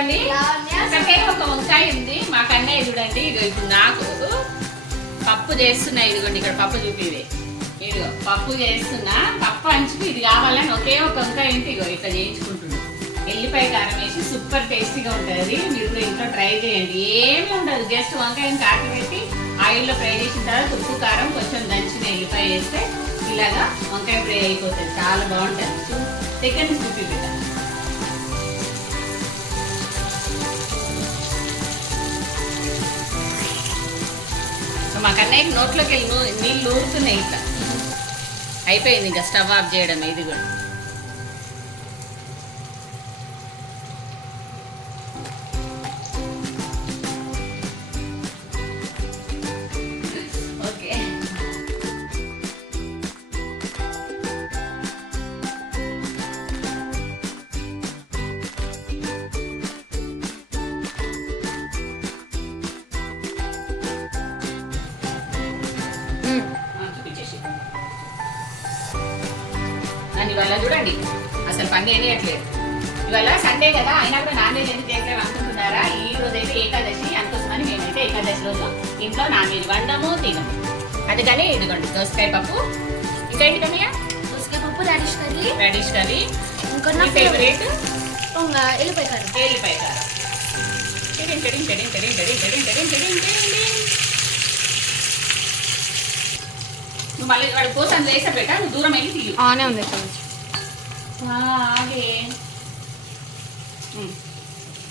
చూడండి. ఒక వంకాయ ఉంది. మా కన్నయ్య చూడండి. ఇదిగో ఇప్పుడు నాకు పప్పు చేస్తున్నా. ఇదిగోండి ఇక్కడ పప్పు చూపిది ఇదిగో పప్పు చేస్తున్నా. పప్పు అంచుకు ఇది కావాలని ఒకే ఒక వంకాయ ఇంటి ఇగో ఇట్లా చేయించుకుంటున్నా. ఎల్లిపాయ కారం వేసి సూపర్ టేస్టీగా ఉంటుంది మీరు ఇంట్లో ట్రై చేయండి. ఏమి ఉండదు. జస్ట్ వంకాయని కాకి పెట్టి ఆయిల్లో ఫ్రై చేసిన తర్వాత ఉప్పు కారం కొంచెం దంచిన ఎల్లిపాయ వేస్తే ఇలాగా వంకాయ ఫ్రై అయిపోతుంది. చాలా బాగుంటుంది. సెకండ్ చూపిద్దా కన్నయ్యకి నోట్లోకి వెళ్ళి నూ- నీళ్ళు ఊరుతున్నాయి ఇట్లా. అయిపోయింది ఇంకా స్టవ్ ఆఫ్ చేయడం ఇది కూడా. చూడండి అసలు పని వేయట్లేదు ఇవాళ సండే కదా అయినా కూడా నాన్ వెజ్ ఎందుకు చేస్తాం అనుకుంటున్నారా? ఈ రోజు అయితే ఏకాదశి అందుకోసమని మేమైతే ఏకాదశి రోజు ఇంట్లో నాన్ వెజ్ వండము తినము. అందుకని ఇదిగోండి దోసకాయ పప్పు. ఇంకా ఏంటి కన్నయ్య? దోసకాయ పప్పు రాడిష్ కర్రీ రాడిష్ కర్రీ ఇంకా నా ఫేవరెట్ ఎల్లిపాయ కర్రీ ఏలిపాయ కారం. టెడింగ్ టెడింగ్ టెడింగ్ టెడింగ్ టెడింగ్ టెడింగ్ టెడింగ్ టెడింగ్ టెడింగ్ నువ్వు మళ్ళీ వాడు కోసం వేసా పెట్టా నువ్వు దూరం వెళ్ళి తీయు. ఆనే ఉంది ఆగే.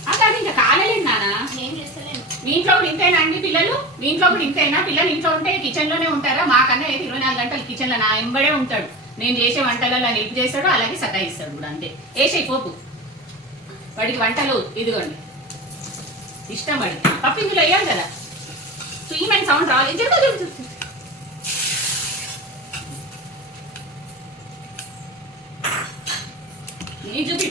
అక్క అది ఇంకా కాలేదు నానా ఏం చేస్తలేను. మీ ఇంట్లో కూడా ఇంతేనా అండి పిల్లలు? మీ ఇంట్లో కూడా ఇంతేనా? పిల్లలు ఇంట్లో ఉంటే కిచెన్లోనే ఉంటారా? మాకన్నా అయితే ఇరవై నాలుగు గంటలు కిచెన్లో నా ఎంబడే ఉంటాడు. నేను చేసే వంటలలో హెల్ప్ చేస్తాడు అలాగే సతాయిస్తాడు కూడా అంతే. వేసే పోపు? వాడికి వంటలు ఇదిగోండి. ఇష్టం వాడికి. పప్పు ఇందులో వేయాలి కదా. సుయ్యమైన సౌండ్ రావాలి. జరుగు, చూపి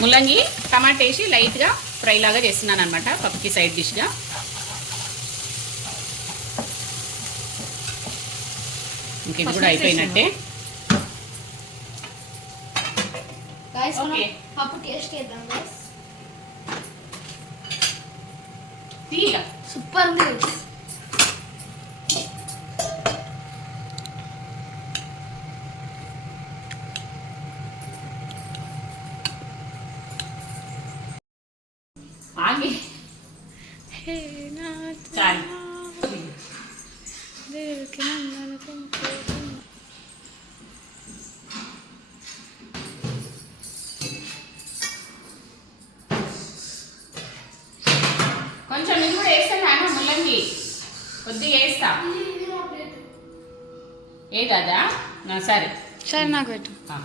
ముల్లంగి టమాటా వేసి లైట్గా ఫ్రై లాగా చేస్తున్నాను అనమాట పప్పుకి సైడ్ డిష్గా. ఇంక ఇది కూడా అయిపోయినట్టే. సూపర్ ఉంది guys. ఆగి కొంచెం ఇది కూడా వేస్తాను నాన్న ముల్లంగి. కొద్దిగా వేస్తా. ఏ దాదా నా సరే. సరే నాకు పెట్టు. ఆ.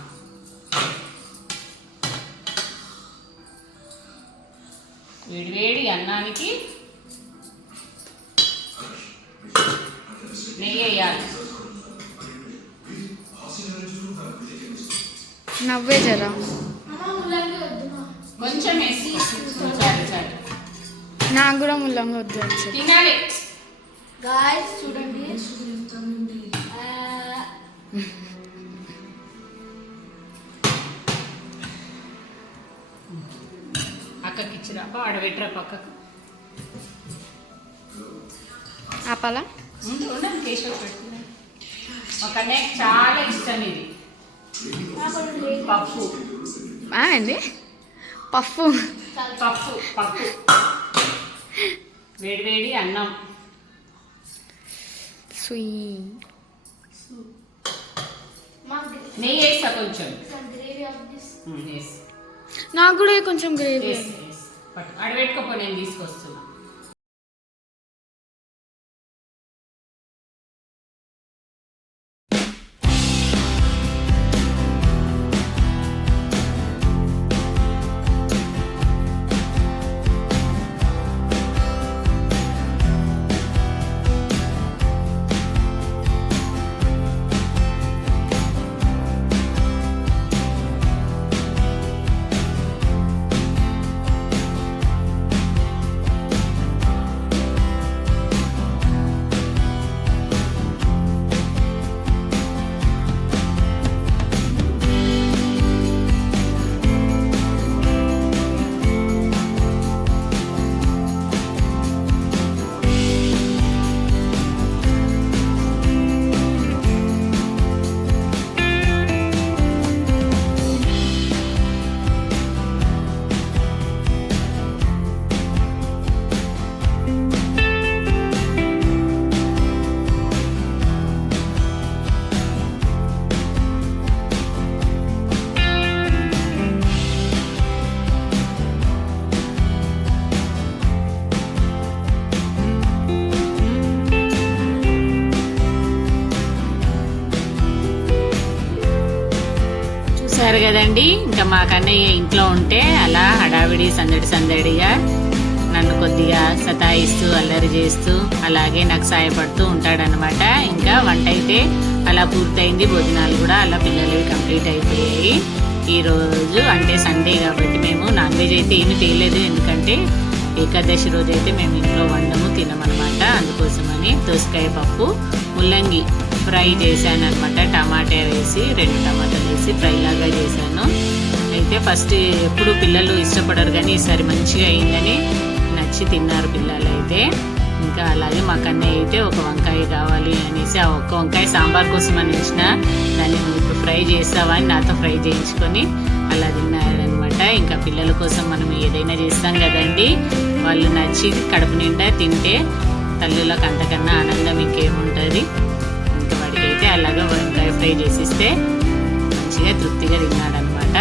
వేడివేడి అన్నానికి నెయ్యి వేయాలి నవ్వే జరా. కొంచెం వేసి నాకు కూడా ముల్లంగా వద్దు. తినాలి. గాయస్ చూడండి. అక్కకి ఇచ్చిరా. ఆడబెట్టరా పక్కకు. ఆపాలా? ఉండు, ఉండండి కేశవ్ పెడుతున్నాను ఒక అన్నయ్యకి చాలా ఇష్టం ఇది. పప్పు. అండి? పప్పు. పప్పు పప్పు. వేడి వేడి అన్నం. సుయ్ నెయ్యి వేస్తా కొంచెం. నాకు కూడా కొంచెం గ్రేవీ. అడబెట్టుకోపో నేను తీసుకొస్తున్నా. చూసారు కదండి. ఇంకా మా కన్నయ్య ఇంట్లో ఉంటే అలా హడావిడి సందడి సందడిగా నన్ను కొద్దిగా సతాయిస్తూ అల్లరి చేస్తూ అలాగే నాకు సాయపడుతూ ఉంటాడనమాట ఇంకా వంట అయితే అలా పూర్తయింది. భోజనాలు కూడా అలా పిల్లలవి కంప్లీట్ అయిపోయాయి. ఈరోజు అంటే సండే కాబట్టి మేము నాన్ వెజ్ అయితే ఏమీ తేలేదు ఎందుకంటే ఏకాదశి రోజు అయితే మేము ఇంట్లో వండము తినమనమాట అందుకోసమని దోసకాయ పప్పు ముల్లంగి ఫ్రై చేశాను అనమాట టమాటా వేసి రెండు టమాటాలు వేసి ఫ్రై లాగా చేశాను. అయితే ఫస్ట్ ఎప్పుడు పిల్లలు ఇష్టపడరు కానీ ఈసారి మంచిగా అయిందని నచ్చి తిన్నారు పిల్లలు అయితే ఇంకా అలాగే మా కన్నయ్య అయితే ఒక వంకాయ కావాలి అనేసి ఆ ఒక్క వంకాయ సాంబార్ కోసం అని ఇచ్చిన. దాన్ని ఇప్పుడు ఫ్రై చేస్తావా అని నాతో ఫ్రై చేయించుకొని అలా తిన్నారనమాట ఇంకా పిల్లల కోసం మనం ఏదైనా చేస్తాం కదండి. వాళ్ళు నచ్చి కడుపు నిండా తింటే తల్లులకు అంతకన్నా ఆనందం ఇంకేముంటుంది. అలాగా వంకాయ ఫ్రై చేసిస్తే మంచిగా తృప్తిగా తిన్నాడనమాట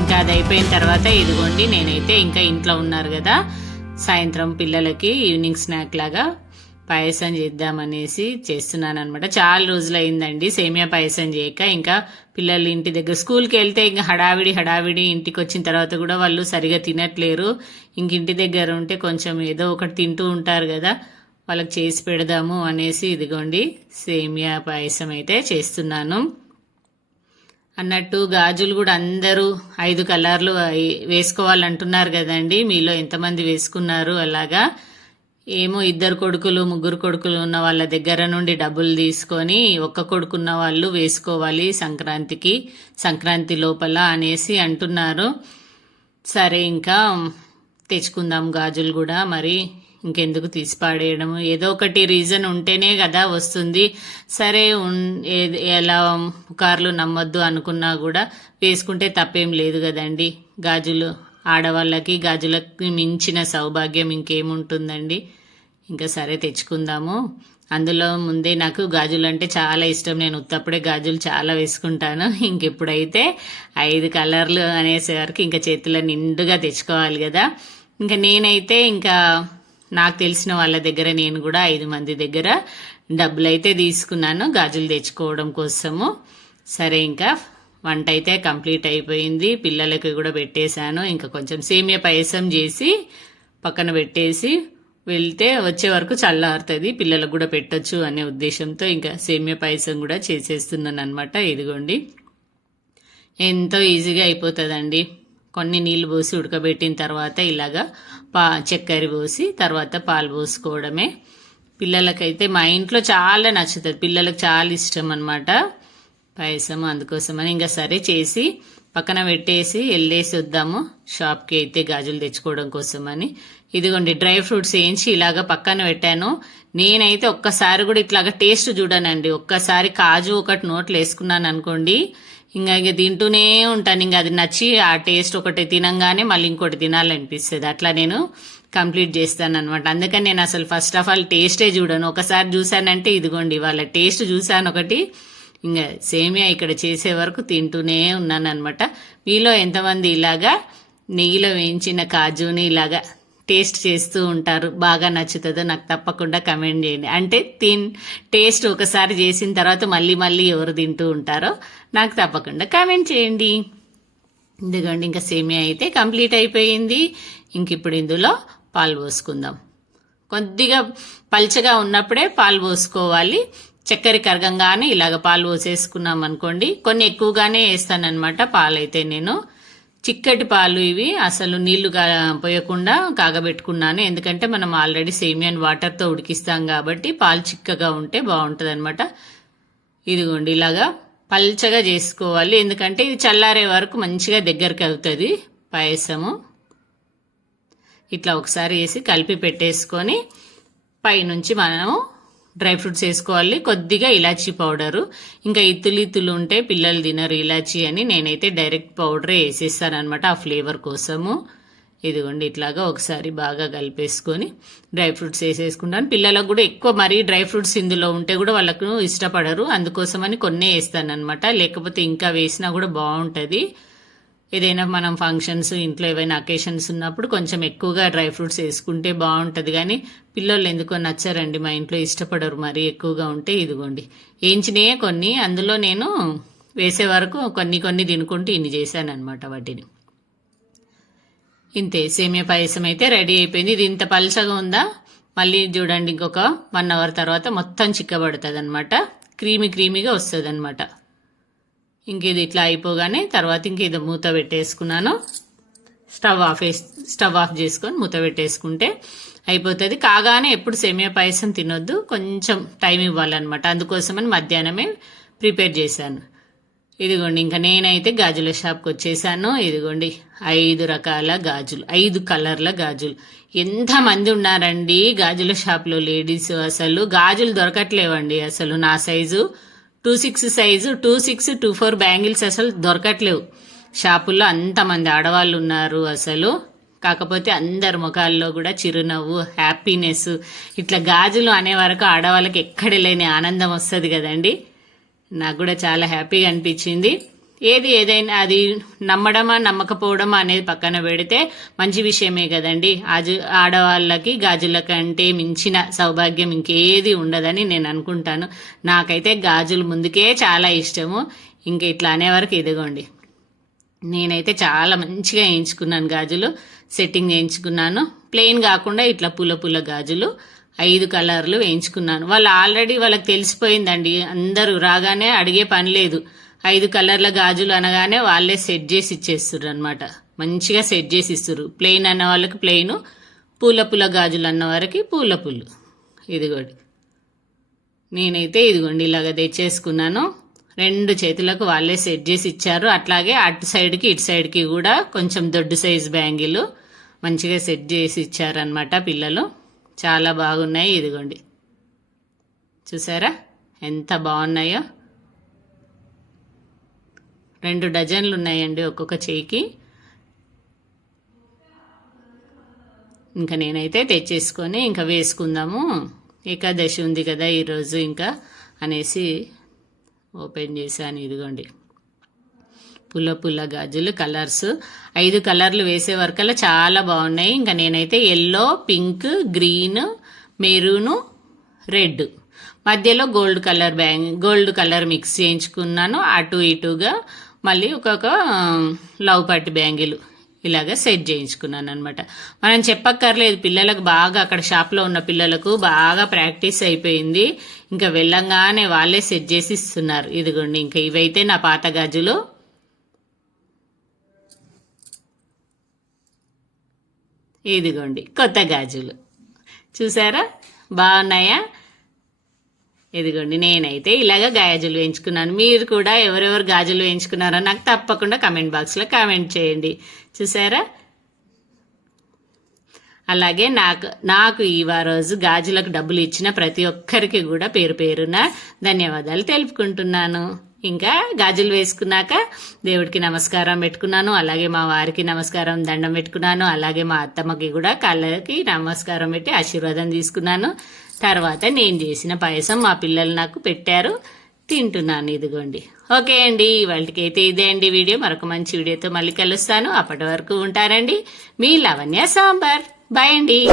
ఇంకా అది అయిపోయిన తర్వాత ఇదిగోండి నేనైతే ఇంకా ఇంట్లో ఉన్నారు కదా సాయంత్రం పిల్లలకి ఈవినింగ్ స్నాక్ లాగా పాయసం చేద్దామనేసి చేస్తున్నాను అనమాట చాలా రోజులు అయిందండి సేమియా పాయసం చేయక ఇంకా పిల్లలు ఇంటి దగ్గర స్కూల్కి వెళ్తే ఇంకా హడావిడి హడావిడి ఇంటికి వచ్చిన తర్వాత కూడా వాళ్ళు సరిగా తినట్లేరు. ఇంక ఇంటి దగ్గర ఉంటే కొంచెం ఏదో ఒకటి తింటూ ఉంటారు కదా వాళ్ళకి చేసి పెడదాము అనేసి ఇదిగోండి సేమియా పాయసం అయితే చేస్తున్నాను. అన్నట్టు గాజులు కూడా అందరూ ఐదు కలర్లు వేసుకోవాలంటున్నారు కదండి. మీలో ఎంతమంది వేసుకున్నారు అలాగా? ఏమో ఇద్దరు కొడుకులు ముగ్గురు కొడుకులు ఉన్న వాళ్ళ దగ్గర నుండి డబ్బులు తీసుకొని ఒక్క కొడుకున్న వాళ్ళు వేసుకోవాలి సంక్రాంతికి సంక్రాంతి లోపల అనేసి అంటున్నారు. సరే ఇంకా తెచ్చుకుందాం గాజులు కూడా మరి. ఇంకెందుకు తీసి పాడేయడము? ఏదో ఒకటి రీజన్ ఉంటేనే కదా వస్తుంది. సరే ఎలా పుకార్లు నమ్మొద్దు అనుకున్నా కూడా వేసుకుంటే తప్పేం లేదు కదండి. గాజులు ఆడవాళ్ళకి గాజులకి మించిన సౌభాగ్యం ఇంకేముంటుందండి? ఇంకా సరే తెచ్చుకుందాము. అందులో ముందే నాకు గాజులు అంటే చాలా ఇష్టం. నేను ఉత్తప్పుడే గాజులు చాలా వేసుకుంటాను. ఇంకెప్పుడైతే ఐదు కలర్లు అనేసరికి ఇంకా చేతిలో నిండుగా తెచ్చుకోవాలి కదా. ఇంకా నేనైతే ఇంకా నాకు తెలిసిన వాళ్ళ దగ్గర నేను కూడా ఐదు మంది దగ్గర డబ్బులు అయితే తీసుకున్నాను గాజులు తెచ్చుకోవడం కోసము. సరే ఇంకా వంట అయితే కంప్లీట్ అయిపోయింది పిల్లలకి కూడా పెట్టేశాను. ఇంకా కొంచెం సేమియా పాయసం చేసి పక్కన పెట్టేసి వెళ్తే వచ్చే వరకు చల్లారుతుంది పిల్లలకు కూడా పెట్టచ్చు అనే ఉద్దేశంతో ఇంకా సేమియా పాయసం కూడా చేసేస్తున్నాను అనమాట ఇదిగోండి. ఎంతో ఈజీగా అయిపోతుందండి. కొన్ని నీళ్ళు పోసి ఉడకబెట్టిన తర్వాత ఇలాగా పా చక్కెర పోసి తర్వాత పాలు పోసుకోవడమే. పిల్లలకైతే మా ఇంట్లో చాలా నచ్చుతుంది. పిల్లలకు చాలా ఇష్టం అనమాట పాయసం అందుకోసమని. ఇంకా సరే చేసి పక్కన పెట్టేసి వెళ్ళేసి వద్దాము. షాప్కి అయితే గాజులు తెచ్చుకోవడం కోసమని. ఇదిగోండి డ్రై ఫ్రూట్స్ వేయించి ఇలాగ పక్కన పెట్టాను. నేనైతే ఒక్కసారి కూడా ఇట్లాగా టేస్ట్ చూడనండి. ఒక్కసారి కాజు ఒకటి నోట్లు వేసుకున్నాను అనుకోండి ఇంకా ఇక తింటూనే ఉంటాను. ఇంకా అది నచ్చి ఆ టేస్ట్ ఒకటి తినంగానే మళ్ళీ ఇంకోటి తినాలనిపిస్తుంది. అట్లా నేను కంప్లీట్ చేస్తాను అనమాట అందుకని నేను అసలు ఫస్ట్ ఆఫ్ ఆల్ టేస్టే చూడను. ఒకసారి చూసానంటే ఇదిగోండి వాళ్ళ టేస్ట్ చూసాను ఒకటి. ఇంకా సేమియా ఇక్కడ చేసే వరకు తింటూనే ఉన్నాను అనమాట మీలో ఎంతమంది ఇలాగా నెయ్యిలో వేయించిన కాజుని ఇలాగా టేస్ట్ చేస్తూ ఉంటారు. బాగా నచ్చుతుందో నాకు తప్పకుండా కమెంట్ చేయండి. అంటే తిన్ టేస్ట్ ఒకసారి చేసిన తర్వాత మళ్ళీ మళ్ళీ ఎవరు తింటూ ఉంటారో నాకు తప్పకుండా కమెంట్ చేయండి. ఇదిగోండి ఇంకా సేమియా అయితే కంప్లీట్ అయిపోయింది. ఇంక ఇప్పుడు ఇందులో పాలు పోసుకుందాం. కొద్దిగా పల్చగా ఉన్నప్పుడే పాలు పోసుకోవాలి. చక్కెర కరగంగానే ఇలాగ పాలు పోసేసుకున్నాం అనుకోండి కొన్ని ఎక్కువగానే వేస్తానన్నమాట పాలు అయితే నేను. చిక్కటి పాలు ఇవి అసలు నీళ్ళు కా పోయకుండా కాగబెట్టుకున్నాను. ఎందుకంటే మనం ఆల్రెడీ సేమియాని వాటర్తో ఉడికిస్తాం కాబట్టి పాలు చిక్కగా ఉంటే బాగుంటుంది అనమాట ఇదిగోండి ఇలాగా పల్చగా చేసుకోవాలి. ఎందుకంటే ఇది చల్లారే వరకు మంచిగా దగ్గరికి అవుతుంది పాయసము. ఇట్లా ఒకసారి వేసి కలిపి పెట్టేసుకొని పైనుంచి మనము డ్రై ఫ్రూట్స్ వేసుకోవాలి. కొద్దిగా ఇలాచీ పౌడరు. ఇంకా ఇత్తులు ఇత్తులు ఉంటే పిల్లలు తినరు ఇలాచీ అని నేనైతే డైరెక్ట్ పౌడరే వేసేస్తాను అనమాట ఆ ఫ్లేవర్ కోసము. ఇదిగోండి ఇట్లాగా ఒకసారి బాగా కలిపేసుకొని డ్రై ఫ్రూట్స్ వేసేసుకుంటాను. పిల్లలకు కూడా ఎక్కువ మరీ డ్రై ఫ్రూట్స్ ఇందులో ఉంటే కూడా వాళ్ళకు ఇష్టపడరు. అందుకోసమని కొన్నే వేస్తాను అనమాట లేకపోతే ఇంకా వేసినా కూడా బాగుంటుంది. ఏదైనా మనం ఫంక్షన్స్ ఇంట్లో ఏవైనా అకేషన్స్ ఉన్నప్పుడు కొంచెం ఎక్కువగా డ్రై ఫ్రూట్స్ వేసుకుంటే బాగుంటుంది. కానీ పిల్లలు ఎందుకో నచ్చారండి మా ఇంట్లో ఇష్టపడరు మరి ఎక్కువగా ఉంటే ఇదిగోండి. వేయించినయే కొన్ని అందులో నేను వేసే వరకు కొన్ని కొన్ని తినుకుంటూ ఇన్ని చేశాను అనమాట వాటిని. ఇంతే సేమియా పాయసం అయితే రెడీ అయిపోయింది. ఇది ఇంత పలుచగా ఉందా? మళ్ళీ చూడండి ఇంకొక వన్ అవర్ తర్వాత మొత్తం చిక్కబడుతుంది అనమాట క్రీమీ క్రీమీగా వస్తుంది అనమాట ఇంక ఇది ఇట్లా అయిపోగానే తర్వాత ఇంక ఇది మూత పెట్టేసుకున్నాను. స్టవ్ ఆఫ్ స్టవ్ ఆఫ్ చేసుకొని మూత పెట్టేసుకుంటే అయిపోతుంది. కాగానే ఎప్పుడు సేమియా పాయసం తినొద్దు. కొంచెం టైం ఇవ్వాలన్నమాట. అందుకోసమని మధ్యాహ్నమే ప్రిపేర్ చేశాను. ఇదిగోండి ఇంకా నేనైతే గాజుల షాప్కి వచ్చేసాను. ఇదిగోండి ఐదు రకాల గాజులు ఐదు కలర్ల గాజులు. ఎంతమంది ఉన్నారండి గాజుల షాప్లో లేడీస్ అసలు. గాజులు దొరకట్లేవండి అసలు నా size. Two six size two six two four bangles అసలు దొరకట్లేవు. షాపుల్లో అంతమంది ఆడవాళ్ళు ఉన్నారు అసలు. కాకపోతే అందరి ముఖాల్లో కూడా చిరునవ్వు హ్యాపీనెస్ ఇట్లా గాజులు అనే వరకు ఆడవాళ్ళకి ఎక్కడ లేని ఆనందం వస్తుంది కదండి. నాకు కూడా చాలా హ్యాపీగా అనిపించింది. ఏది ఏదైనా అది నమ్మడమా నమ్మకపోవడమా అనేది పక్కన పెడితే మంచి విషయమే కదండి. ఆజు ఆడవాళ్ళకి గాజుల కంటే మించిన సౌభాగ్యం ఇంకేది ఉండదని నేను అనుకుంటాను. నాకైతే గాజులు ముందుకే చాలా ఇష్టము. ఇంక ఇట్లా అనే వరకు ఇదిగోండి. నేనైతే చాలా మంచిగా వేయించుకున్నాను గాజులు. సెట్టింగ్ వేయించుకున్నాను. ప్లెయిన్ కాకుండా ఇట్లా పూల పూల గాజులు. ఐదు కలర్లు వేయించుకున్నాను. వాళ్ళు ఆల్రెడీ వాళ్ళకి తెలిసిపోయిందండి. అందరూ రాగానే అడిగే పని లేదు. ఐదు కలర్ల గాజులు అనగానే వాళ్ళే సెట్ చేసి ఇచ్చేస్తుర్రు అనమాట మంచిగా సెట్ చేసి ఇస్తుర్రు. ప్లెయిన్ అన్న వాళ్ళకి ప్లెయిన్ పూల పూల గాజులు అన్న వారికి పూల పూలు. ఇదిగోండి. నేనైతే ఇదిగోండి ఇలాగ తెచ్చేసుకున్నాను. రెండు చేతులకు వాళ్ళే సెట్ చేసి ఇచ్చారు. అట్లాగే అటు సైడ్కి ఇటు సైడ్కి కూడా కొంచెం దొడ్డు సైజు బ్యాంగిలు మంచిగా సెట్ చేసి ఇచ్చారనమాట పిల్లలు. చాలా బాగున్నాయి. ఇదిగోండి. చూసారా? ఎంత బాగున్నాయో. రెండు డజన్లు ఉన్నాయండి ఒక్కొక్క చేయికి. ఇంకా నేనైతే తెచ్చేసుకొని ఇంకా వేసుకుందాము. ఏకాదశి ఉంది కదా ఈరోజు ఇంకా అనేసి ఓపెన్ చేశాను ఇదిగోండి. పుల్ల పుల్ల గాజులు కలర్స్. ఐదు కలర్లు వేసే వరకల్లా చాలా బాగున్నాయి. ఇంకా నేనైతే yellow pink green maroon red. మధ్యలో gold colour bang gold colour mix చేయించుకున్నాను. అటు ఇటుగా మళ్ళీ ఒక్కొక్క లవ్ పట్టి బ్యాంగిల్ ఇలాగ సెట్ చేయించుకున్నాను అనమాట మనం చెప్పక్కర్లేదు పిల్లలకు బాగా అక్కడ షాప్లో ఉన్న పిల్లలకు బాగా ప్రాక్టీస్ అయిపోయింది. ఇంకా వెళ్ళంగానే వాళ్ళే సెట్ చేసి ఇస్తున్నారు. ఇదిగోండి ఇంకా ఇవైతే నా పాత గాజులు. ఇదిగోండి కొత్త గాజులు. చూసారా? బాగున్నాయా? ఇదిగోండి నేనైతే ఇలాగ గాజులు వేయించుకున్నాను. మీరు కూడా ఎవరెవరు గాజులు వేయించుకున్నారో నాకు తప్పకుండా కమెంట్ బాక్స్లో కామెంట్ చేయండి. చూసారా? అలాగే నాకు నాకు ఈ రోజు గాజులకు డబ్బులు ఇచ్చిన ప్రతి ఒక్కరికి కూడా పేరు పేరున ధన్యవాదాలు తెలుపుకుంటున్నాను. ఇంకా గాజులు వేసుకున్నాక దేవుడికి నమస్కారం పెట్టుకున్నాను. అలాగే మా వారికి నమస్కారం దండం పెట్టుకున్నాను. అలాగే మా అత్తమ్మకి కూడా కళ్ళకి నమస్కారం పెట్టి ఆశీర్వాదం తీసుకున్నాను. తర్వాత నేను చేసిన పాయసం మా పిల్లలు నాకు పెట్టారు. తింటున్నాను ఇదిగోండి. ఓకే అండి వాళ్ళకైతే ఇదే అండి వీడియో. మరొక మంచి వీడియోతో మళ్ళీ కలుస్తాను. అప్పటి వరకు ఉంటారండి మీ లవణ్య సాంబార్. బాయ్ అండి.